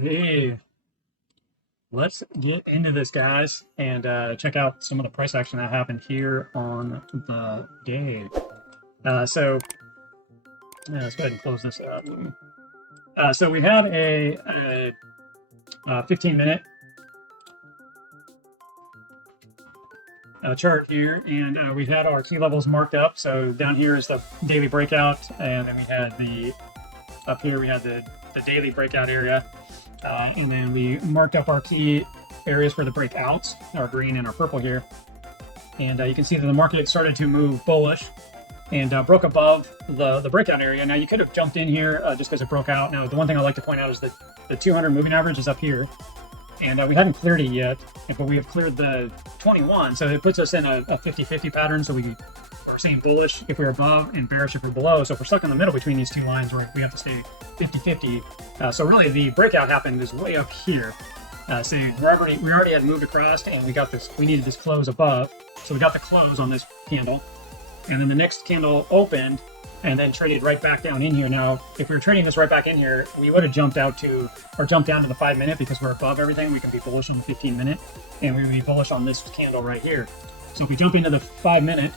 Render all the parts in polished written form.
Hey, let's get into this, guys, and check out some of the price action that happened here on the day. Let's go ahead and close this up. So we had a 15-minute chart here, and we had our key levels marked up. So down here is the daily breakout, and then we had up here we had the daily breakout area. And then we marked up our key areas for the breakouts, our green and our purple here. And you can see that the market started to move bullish and broke above the breakout area. Now, you could have jumped in here just because it broke out. Now, the one thing I like to point out is that the 200 moving average is up here. And we haven't cleared it yet, but we have cleared the 21. So it puts us in a 50-50 pattern. So we are seeing bullish if we're above and bearish if we're below. So if we're stuck in the middle between these two lines, we have to stay 50-50. So really the breakout happened is way up here. So we already had moved across, and we needed this close above. So we got the close on this candle. And then the next candle opened and then traded right back down in here. Now, if we were trading this right back in here, we would have jumped down to the 5-minute because we're above everything. We can be bullish on the 15-minute, and we would be bullish on this candle right here. So if we jump into the 5-minute,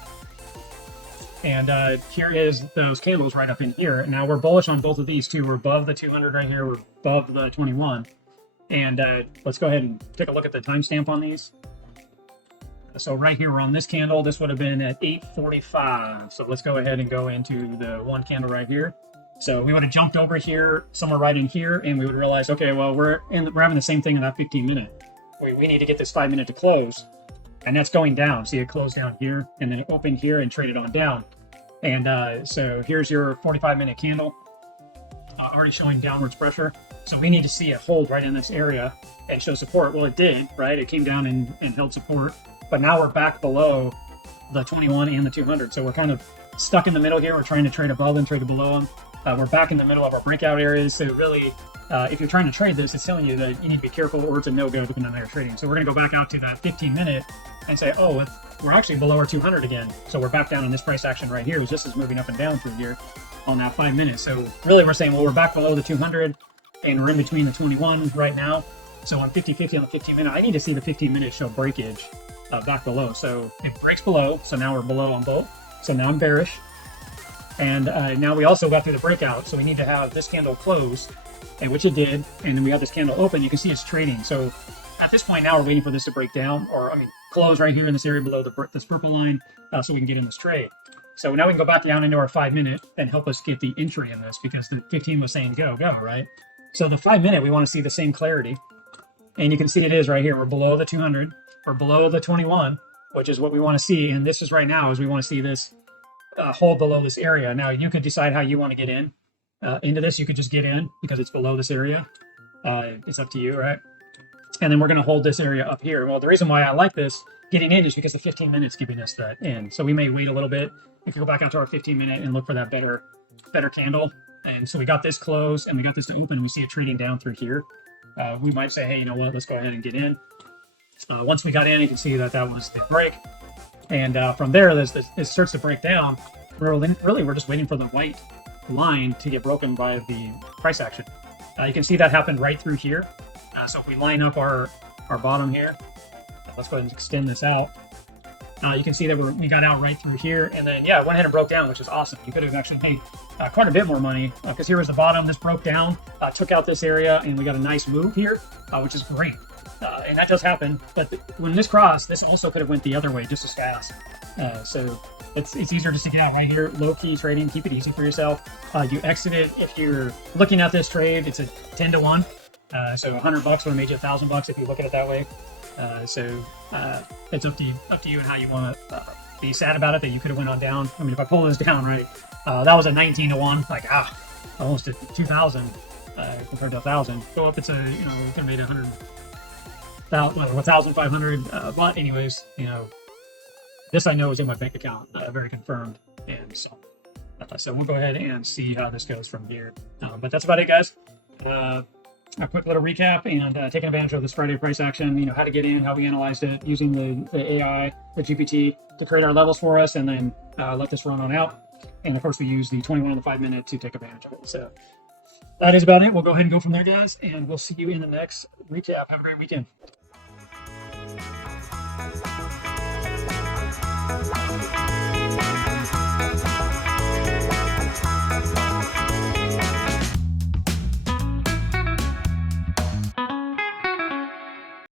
and here is those candles right up in here. Now we're bullish on both of these two. We're above the 200 right here. We're above the 21. And let's go ahead and take a look at the timestamp on these. So right here, we're on this candle. This would have been at 8:45. So let's go ahead and go into the one candle right here. So we would have jumped over here, somewhere right in here, and we would realize, okay, well, we're having the same thing in that 15-minute. We need to get this 5-minute to close, and that's going down. See, it closed down here, and then it opened here and traded on down. And so here's your 45-minute candle, already showing downwards pressure. So we need to see it hold right in this area and show support. Well, it did, right? It came down and held support. But now we're back below the 21 and the 200. So we're kind of stuck in the middle here. We're trying to trade above and trade below them. We're back in the middle of our breakout areas. So really, if you're trying to trade this, it's telling you that you need to be careful, or it's a no-go depending on how you're trading. So we're going to go back out to that 15-minute and say, oh, we're actually below our 200 again. So we're back down in this price action right here. This is moving up and down through here on that 5-minute. So really, we're saying, well, we're back below the 200, and we're in between the 21 right now. So on 50-50 on the 15-minute, I need to see the 15-minute show breakage back below. So it breaks below. So now we're below on both. So now I'm bearish. And now we also got through the breakout. So we need to have this candle close, and which it did. And then we have this candle open. You can see it's trading. So at this point now, we're waiting for this to break down, close right here in this area below this purple line, so we can get in this trade. So now we can go back down into our 5-minute and help us get the entry in this, because the 15 was saying go, right? So the 5-minute, we want to see the same clarity. And you can see it is right here. We're below the 200. We're below the 21, which is what we want to see. And this is right now, is we want to see this hold below this area. Now, you could decide how you want to get in into this. You could just get in because it's below this area. It's up to you, right? And then we're going to hold this area up here. Well, the reason why I like this getting in is because the 15 minutes giving us that in. So we may wait a little bit. If you go back out to our 15-minute and look for that better candle. And so we got this close, and we got this to open, and we see it trading down through here. We might say, hey, you know what, let's go ahead and get in. Once we got in, you can see that was the break. And from there, it starts to break down. We're just waiting for the white line to get broken by the price action. You can see that happened right through here. So if we line up our bottom here, let's go ahead and extend this out. You can see that we got out right through here, and then, yeah, it went ahead and broke down, which is awesome. You could have actually made quite a bit more money, because here was the bottom. This broke down, took out this area, and we got a nice move here, which is great. And that does happen, but when this crossed, this also could have went the other way just as fast. So it's easier just to get out right here, low-key trading, keep it easy for yourself. You exit it. If you're looking at this trade, it's a 10-to-1. So $100 would have made you $1,000 if you look at it that way. So it's up to you and how you want to be sad about it that you could have went on down. I mean, if I pull this down, right, that was a 19-to-1, like almost a 2,000 compared to 1,000. Go up, it's you could have made 1,500. But anyways, this I know is in my bank account, very confirmed, and so we'll go ahead and see how this goes from here. But that's about it, guys. A quick little recap and taking advantage of this Friday price action, how to get in, how we analyzed it, using the AI, the GPT to create our levels for us, and then let this run on out. And of course, we use the 21 and the 5-minute to take advantage of it. So that is about it. We'll go ahead and go from there, guys, and we'll see you in the next recap. Have a great weekend.